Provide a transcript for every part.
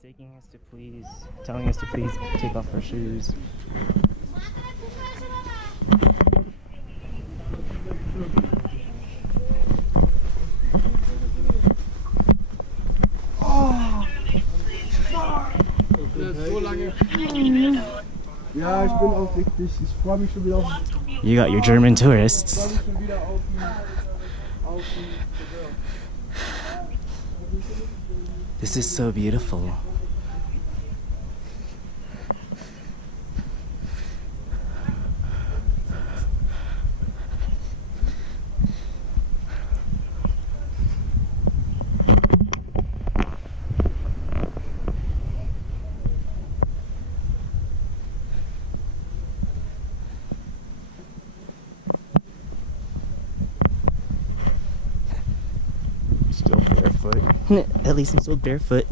Taking us to please, telling us to please take off our shoes. Ja, ich bin auch richtig. Ich freue mich schon wieder auf. You got your German tourists. This is so beautiful. Still barefoot. At least I'm still barefoot.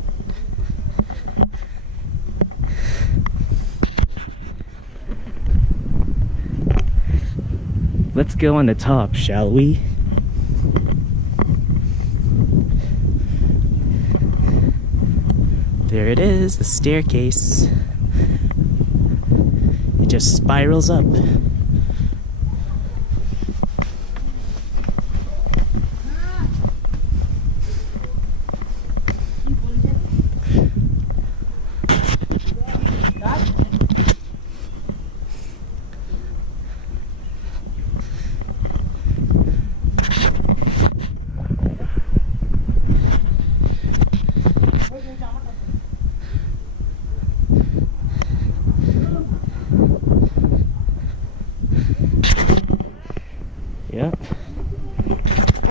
Let's go on the top, shall we? There it is, the staircase. It just spirals up.